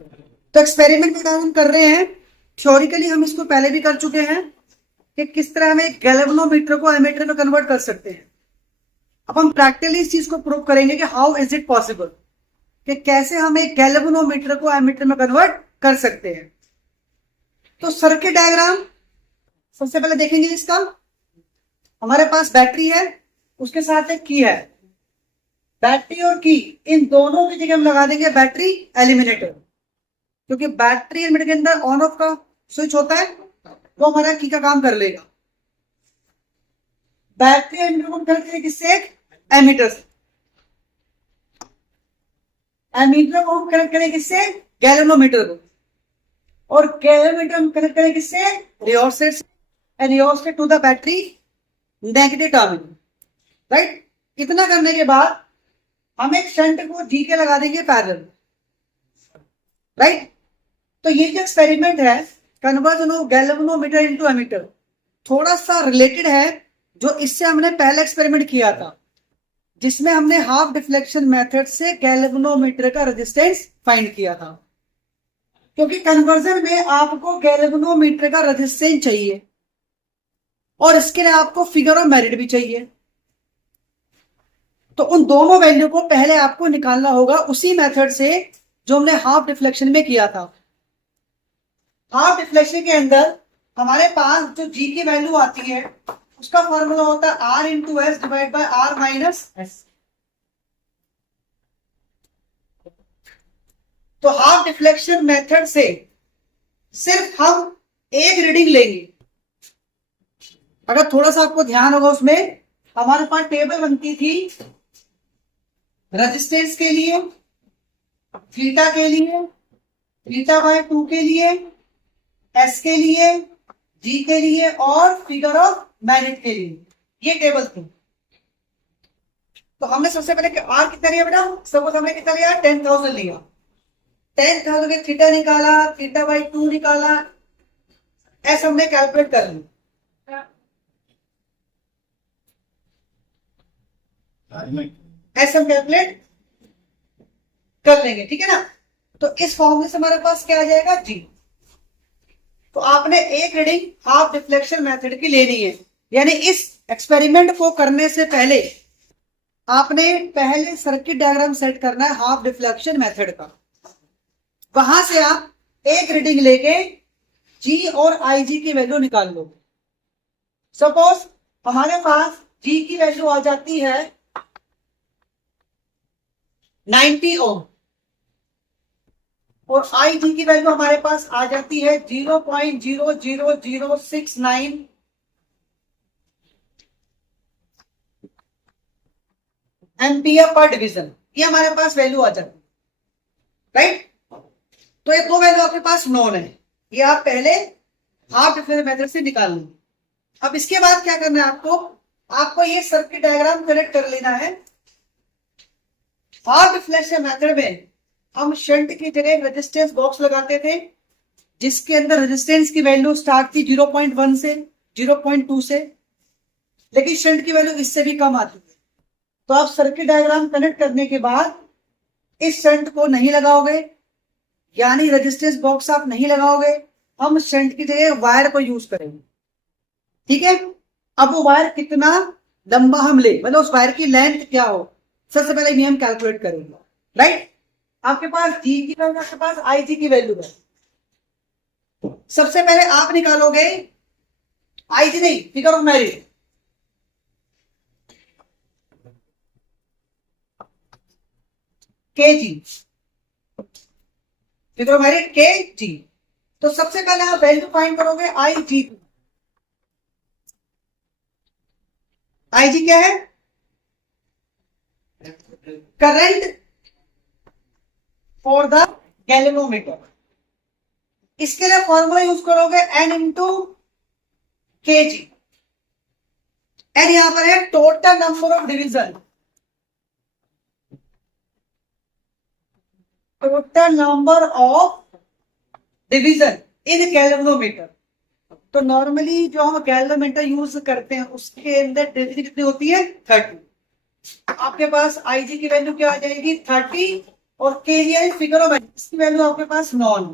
तो एक्सपेरिमेंट में हम कर रहे हैं, थ्योरिकली हम इसको पहले भी कर चुके हैं कि किस तरह हम एक गैल्वेनोमीटर को एमीटर में कन्वर्ट कर सकते हैं। अब हम प्रैक्टिकली इस चीज को प्रूव करेंगे कि हाउ इज इट पॉसिबल, कि कैसे हम एक गैल्वेनोमीटर को एमीटर में कन्वर्ट कर सकते हैं। तो सर्किट डायग्राम सबसे पहले देखेंगे इसका। हमारे पास बैटरी है, उसके साथ एक की है। बैटरी और की इन दोनों की जगह हम लगा देंगे बैटरी एलिमिनेटर, क्योंकि बैटरी एलिमिनेटर के अंदर ऑन ऑफ का स्विच होता है, वो हमारा की का काम कर लेगा। बैटरी एलिमिनेटर को कनेक्ट करेंगे किससे? एमीटर से। एमीटर को हम कनेक्ट करेंगे किससे? गैल्वेनोमीटर को। और गैल्वेनोमीटर हम कनेक्ट करेंगे किससे? रियोस्टेट से, and rheostat to the battery negative terminal. Right, इतना करने के बाद हम एक शंट को जी के लगा देंगे पैरेलल। राइट, तो ये जो एक्सपेरिमेंट है conversion of galvanometer into ammeter, थोड़ा सा रिलेटेड है जो इससे हमने पहले एक्सपेरिमेंट किया था, जिसमें हमने हाफ डिफ्लेक्शन मेथड से गैल्वेनोमीटर का रेजिस्टेंस फाइंड किया था। क्योंकि कन्वर्जन में आपको गैल्वेनोमीटर का रेजिस्टेंस चाहिए और इसके लिए आपको फिगर ऑफ मेरिट भी चाहिए। तो उन दोनों वैल्यू को पहले आपको निकालना होगा उसी मेथड से जो हमने हाफ डिफ्लेक्शन में किया था। हाफ डिफ्लेक्शन के अंदर हमारे पास जो जी की वैल्यू आती है उसका फॉर्मूला होता है R into S divide by R minus S. तो हाफ डिफ्लेक्शन मेथड से सिर्फ हम एक रीडिंग लेंगे। अगर थोड़ा सा आपको ध्यान होगा, उसमें हमारे पास टेबल बनती थी रेजिस्टेंस के लिए, थीटा के लिए, थीटा बाय 2 के लिए, एस के लिए, जी के लिए और फिगर ऑफ मेरिट के लिए, ये टेबल थी। तो हमने सबसे पहले आर कितना लिया बेटा? सपोज हमने कितना लिया? 10,000 लिया। 10,000 के थीटा निकाला, थीटा बाई 2 निकाला, एस हमने कैलकुलेट कर लिया। एस हम कैलकुलेट कर लेंगे, ठीक है ना। तो इस फॉर्मूले से हमारे पास क्या आ जाएगा? जी। तो आपने एक रीडिंग हाफ डिफ्लेक्शन मेथड की लेनी है, यानी इस एक्सपेरिमेंट को करने से पहले आपने पहले सर्किट डायग्राम सेट करना है हाफ डिफ्लेक्शन मेथड का। वहां से आप एक रीडिंग लेके जी और आई जी की वैल्यू निकाल लो। सपोज हमारे पास जी की वैल्यू आ जाती है 90 ओम और आई जी की वैल्यू हमारे पास आ जाती है 0.00069 एम्पियर पर डिवीजन। ये हमारे पास वैल्यू आ जाती है। राइट, तो ये दो वैल्यू आपके पास नोन है, ये आप पहले हाफ डिफ्लेक्शन मेथड से निकाल लेंगे। अब इसके बाद क्या करना है आपको ये सर्किट डायग्राम कनेक्ट कर लेना है। हाफ डिफ्लेक्शन मेथड में हम शंट की जगह रेजिस्टेंस बॉक्स लगाते थे, जिसके अंदर रेजिस्टेंस की वैल्यू स्टार्ट थी 0.1 से, 0.2 से, लेकिन शंट की वैल्यू इससे भी कम आती है। तो आप सर्किट डायग्राम कनेक्ट करने के बाद इस शंट को नहीं लगाओगे, यानी रेजिस्टेंस बॉक्स आप नहीं लगाओगे, हम शंट की जगह वायर को यूज करेंगे। ठीक है, अब वो वायर कितना लंबा हम ले, मतलब उस वायर की लेंथ क्या हो, सबसे पहले ये हम कैलकुलेट करेंगे। राइट, आपके पास जी की वैल्यू, आपके पास आई जी की वैल्यू है। सबसे पहले आप निकालोगे आई जी नहीं, फिगर ऑफ मेरिट। के जी, फिगर ऑफ मेरिट के जी। तो सबसे पहले आप वैल्यू फाइंड करोगे आई जी। आई जी क्या है? Current for the galvanometer. इसके लिए फॉर्मूला यूज करोगे एन इंटू के जी। एन यहां पर है total number of division, total number of division in galvanometer. तो नॉर्मली जो हम गैल्वेनोमीटर यूज करते हैं उसके अंदर डिवीजन कितनी होती है? 30। आपके पास आई जी की वैल्यू क्या आ जाएगी? 30 और के दिया है फिगर ऑफ इसकी वैल्यू आपके पास नॉन।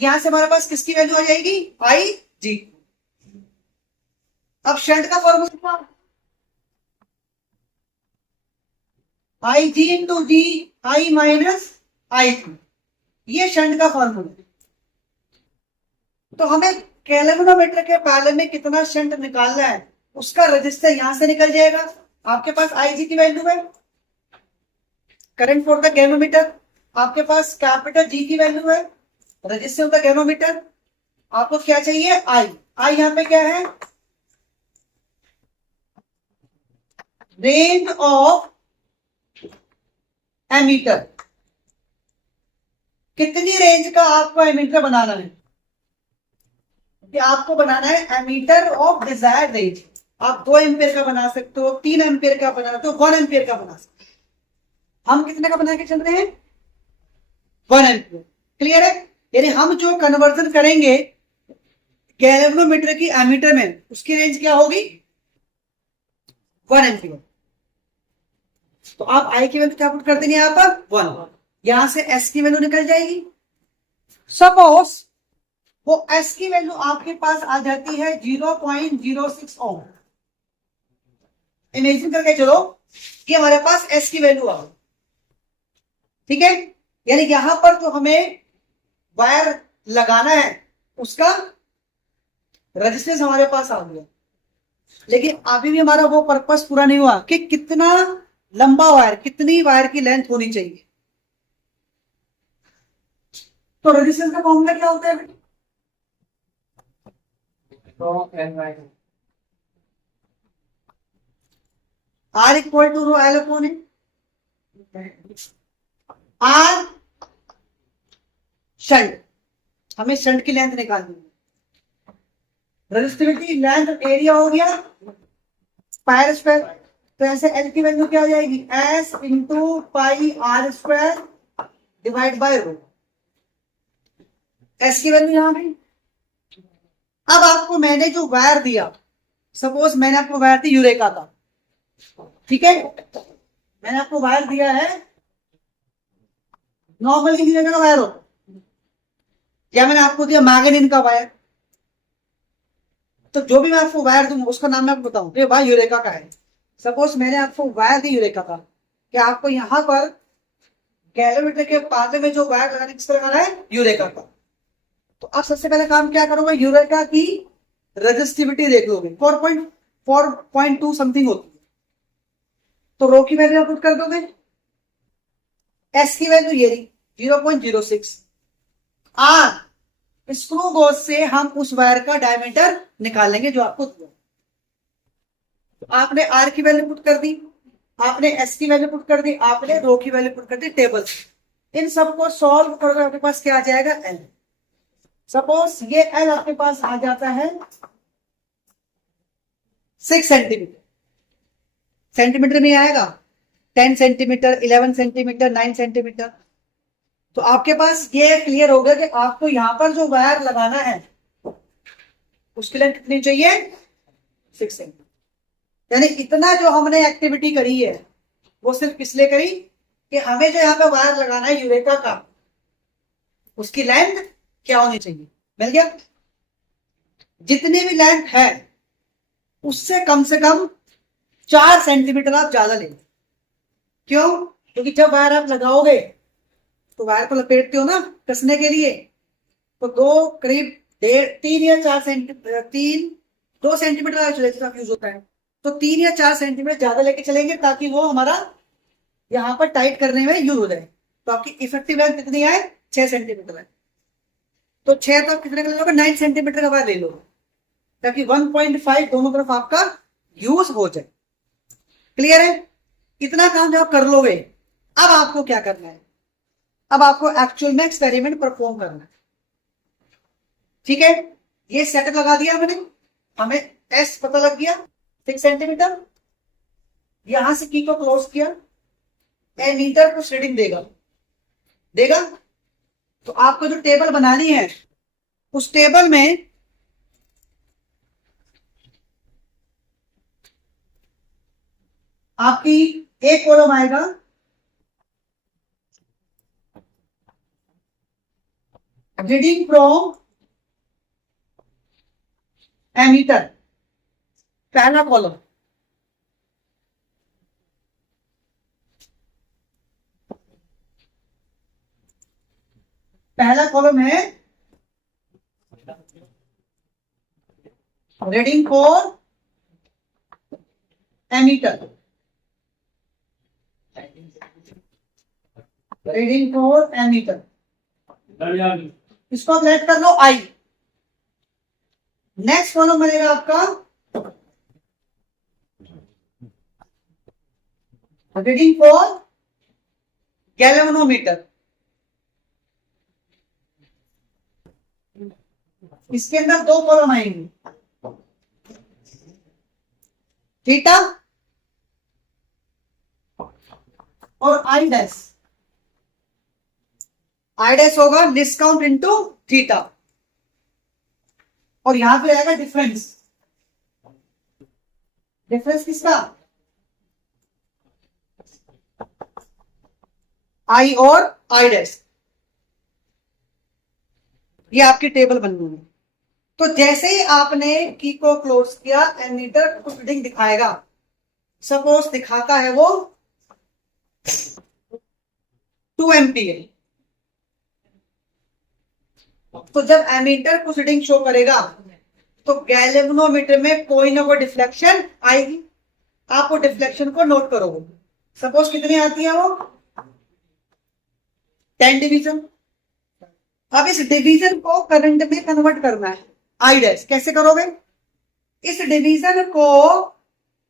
यहां से हमारे पास किसकी वैल्यू आ जाएगी, आई जी। अब शंट का formula I G into G I minus I थी, ये शंट का फॉर्मूला। तो हमें कैल्विनोमीटर के पैरेलल में कितना शंट निकालना है, उसका रजिस्टर यहां से निकल जाएगा। आपके पास आई जी की वैल्यू है, करंट फॉर द गैल्वेनोमीटर। आपके पास कैपिटल जी की वैल्यू है, रजिस्टर ऑफ द गैल्वेनोमीटर। आपको क्या चाहिए, आई। आई यहां पे क्या है, रेंज ऑफ एमीटर। कितनी रेंज का आपको एमीटर बनाना है, कि आपको बनाना है एमीटर ऑफ डिजायर्ड रेंज। आप 2 एम्पियर का बना सकते हो, 3 एम्पियर का बना सकते हो, 1 एम्पियर का बना सकते हो। हम कितने का बना के चल रहे हैं, 1 एम्पियर। क्लियर है, यानी हम जो कन्वर्जन करेंगे गैल्वेनोमीटर की एमीटर में, उसकी रेंज क्या होगी, 1 एम्पियर। तो आप आई की वैल्यू क्या पुट कर देंगे, यहां पर 1, यहां से एस की वैल्यू निकल जाएगी। सपोज वो एस की वैल्यू आपके पास आ जाती है 0.06 ओम। इमेजिन करके चलो कि हमारे पास एस की वैल्यू आ गई, ठीक है। यानी यहां पर जो हमें वायर लगाना है उसका रेजिस्टेंस हमारे पास आ गया, लेकिन अभी भी हमारा वो पर्पस पूरा नहीं हुआ कि कितना लंबा वायर, कितनी वायर की लेंथ होनी चाहिए। तो रेजिस्टेंस का फॉर्मूला क्या होता है, R equal to rho L upon A. R shunt, हमें शंट की लेंथ निकालनी है। रेजिस्टिविटी लेंथ एरिया हो गया पायर स्क्वायर, तो ऐसे एल की वैल्यू क्या हो जाएगी, S into pi R square divide by rho. S की वैल्यू यहां गई। अब आपको मैंने जो वायर दिया, सपोज मैंने आपको वायर दी यूरेका का, ठीक है, मैंने आपको वायर दिया है नॉर्मल यूरेका का वायर हो, या मैंने आपको दिया मैग्नीन का वायर। तो जो भी मैं आपको वायर दूंगा उसका नाम मैं आपको बताऊं, ये वायर यूरेका का है। सपोज मैंने आपको वायर दी यूरेका का, कि आपको यहां पर गैल्वेनोमीटर के पाले में जो वायर लगाने किस तरह लगाना है, यूरेका का। तो अब सबसे पहले काम क्या करोगे, यूरेका की रेजिस्टिविटी देख लोगे, 4.2 समथिंग होती है। तो रो की वैल्यू पुट कर दोगे, एस की वैल्यू ये रही 0.06। आर स्क्रू गोज से हम उस वायर का डायमीटर निकालेंगे जो आपको दिया। तो आपने आर की वैल्यू पुट कर दी, आपने एस की वैल्यू पुट कर दी, आपने रो की वैल्यू पुट कर दी टेबल से। इन सबको सॉल्व करोगे आपके पास क्या आ जाएगा, एल। सपोज ये एल आपके पास आ जाता है 6 सेंटीमीटर, सेंटीमीटर में आएगा 10 सेंटीमीटर, 11 सेंटीमीटर, 9 सेंटीमीटर। तो आपके पास ये क्लियर हो गया कि आपको यहां पर जो वायर लगाना है उसकी लेंथ कितनी चाहिए, 6 सेंटीमीटर। यानी इतना जो हमने एक्टिविटी करी है वो सिर्फ इसलिए करी कि हमें जो यहाँ पे वायर लगाना है यूरेका का, उसकी लेंथ क्या होनी चाहिए, मिल गया। जितनी भी लेंथ है उससे कम से कम 4 सेंटीमीटर आप ज्यादा लेंगे। क्यों, क्योंकि जब वायर आप लगाओगे तो वायर को लपेटते हो ना कसने के लिए, तो दो करीब 3 या 4 सेंटीमीटर, 2 सेंटीमीटर यूज होता है, तो 3 या 4 सेंटीमीटर ज्यादा लेके चलेंगे ताकि वो हमारा यहां पर टाइट करने में यूज हो जाए। तो आपकी इफेक्टिव लेंथ कितनी है, 6 सेंटीमीटर है। तो 6 तो कितने का ले लोगे, 9 सेंटीमीटर का वायर ले लो, ताकि 1.5 दोनों तरफ आपका यूज हो जाए। क्लियर है, इतना काम जब आप कर लोगे, अब आपको क्या करना है, अब आपको एक्चुअल में एक्सपेरिमेंट परफॉर्म करना है। ठीक है, ये सेट लगा दिया मैंने, हमें एस पता लग गया 6 सेंटीमीटर। यहां से की को क्लोज किया, एमीटर कुछ रीडिंग देगा देगा। तो आपको जो टेबल बनानी है उस टेबल में आपकी एक कॉलम आएगा रीडिंग फ्रॉम एमीटर, पहला कॉलम, पहला कॉलम है reading for ammeter, reading for ammeter, इसको लेट कर लो आई। नेक्स्ट कॉलम बनेगा आपका रीडिंग फॉर गैल्वेनोमीटर, इसके अंदर दो कॉलम आएंगे, थीटा और आई डैश। आई डैश होगा डिस्काउंट इनटू थीटा, और यहां पे आएगा डिफरेंस। डिफरेंस किसका? आई और आई डैश। ये आपकी टेबल बन गई। तो जैसे ही आपने की को क्लोज किया, एमीटर कुछ रीडिंग दिखाएगा। सपोज दिखाता है वो 2 एम्पियर। तो जब एमीटर कुछ रीडिंग शो करेगा तो गैल्वेनोमीटर में कोई ना कोई डिफ्लेक्शन आएगी। आप वो डिफ्लेक्शन को नोट करोगे। सपोज कितनी आती है वो? 10 डिवीजन। अब इस डिवीजन को करंट में कन्वर्ट करना है, आई डैश। कैसे करोगे? इस डिवीजन को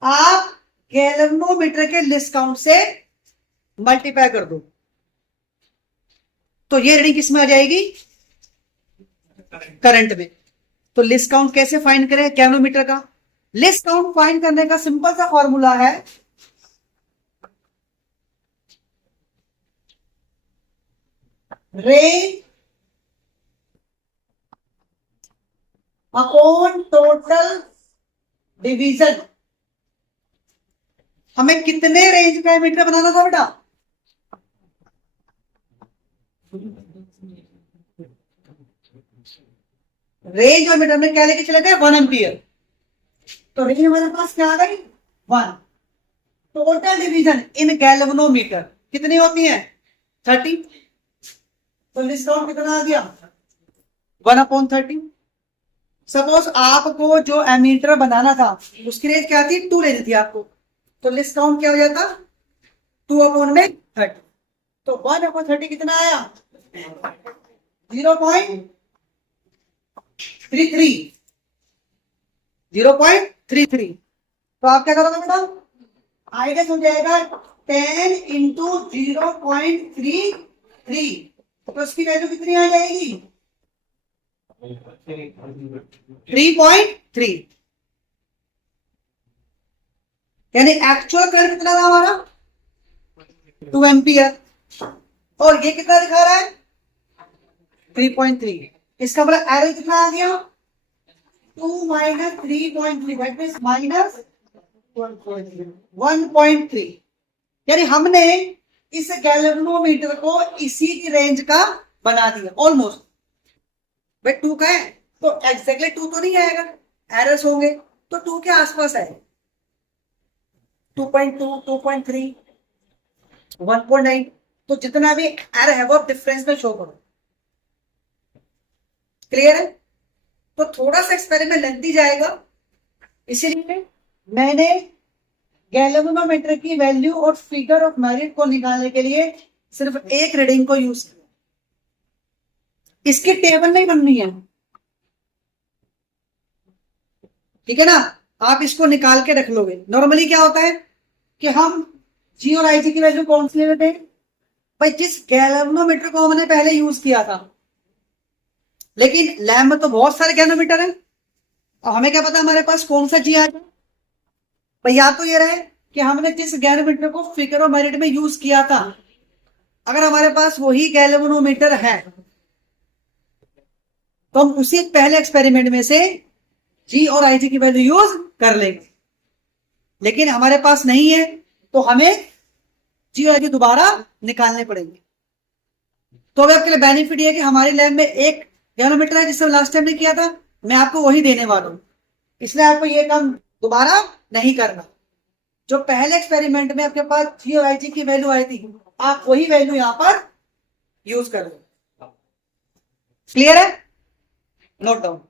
आप गैल्वेनोमीटर के लिस्ट काउंट से मल्टीप्लाई कर दो, तो ये रीडिंग किसमें आ जाएगी? करंट में। तो लिस्ट काउंट कैसे फाइंड करें गैल्वेनोमीटर का? लिस्ट काउंट फाइंड करने का सिंपल सा फॉर्मूला है, रेंज अपॉन टोटल डिवीजन। हमें कितने रेंज का एमीटर बनाना था बेटा? रेंज और मीटर में क्या लेके चले गए? 1 एम्पियर। तो रेंज हमारे पास क्या आ गई? 1। टोटल डिवीजन इन गैल्वेनोमीटर कितनी होती है? 30। तो डिस्काउंट कितना आ गया? 1/30। सपोज आपको जो एमीटर बनाना था उसकी रेंज क्या थी? 2 रेंज थी आपको, तो लिस्ट काउंट क्या हो जाता? 2/30। तो 1/30 कितना आया? 0.33। 0.33। तो आप क्या करोगे बेटा? आई डैश हो जाएगा 10 इंटू 0.33। तो इसकी वैल्यू कितनी आ जाएगी? 3.3। यानी एक्चुअल करंट कितना था हमारा? 2 एम्पियर। और ये कितना दिखा रहा है? 3.3। इसका मतलब एरर कितना आ गया? 2 माइनस 3.3 दैट मींस माइनस 1.3। यानी हमने इस गैल्वेनोमीटर को इसी की रेंज का बना दिया ऑलमोस्ट। भाई 2 का है तो एग्जैक्टली 2 तो नहीं आएगा, एरर्स होंगे, तो 2 के आसपास है। 2.2, 2.3, 1.9। तो जितना भी एरर है वो डिफरेंस में शो करो। क्लियर है? तो थोड़ा सा एक्सपेरिमेंट लेंथी जाएगा, इसीलिए मैंने गैल्वेनोमीटर की वैल्यू और फिगर ऑफ मेरिट को निकालने के लिए सिर्फ एक रीडिंग को यूज किया। इसकी टेबल नहीं बननी है, ठीक है ना? आप इसको निकाल के रख लोगे। नॉर्मली क्या होता है कि हम जी और आई जी की वैल्यू कौन सी ले लेते हैं? भाई जिस गैल्वेनोमीटर को हमने पहले यूज किया था, लेकिन लैब में तो बहुत सारे गैल्वेनोमीटर हैं और हमें क्या पता हमारे पास कौन सा जी आ जाए। भाई या तो ये रहे कि हमने जिस गैल्वेनोमीटर को फिगर ऑफ मेरिट में यूज किया था, अगर हमारे पास वही गैल्वेनोमीटर है तो हम उसी पहले एक्सपेरिमेंट में से जी और आई जी की वैल्यू यूज कर लेंगे। लेकिन हमारे पास नहीं है तो हमें जी और आई जी दोबारा निकालने पड़ेंगे। तो अभी आपके लिए बेनिफिट ये है कि हमारे लैब में एक गैलोमीटर है जिससे लास्ट टाइम ने किया था, मैं आपको वही देने वाला हूं, इसलिए आपको ये काम दोबारा नहीं करना। जो पहले एक्सपेरिमेंट में आपके पास जी और आई जी की वैल्यू आई थी, आप वही वैल्यू यहां पर यूज कर लो। क्लियर है? Note down.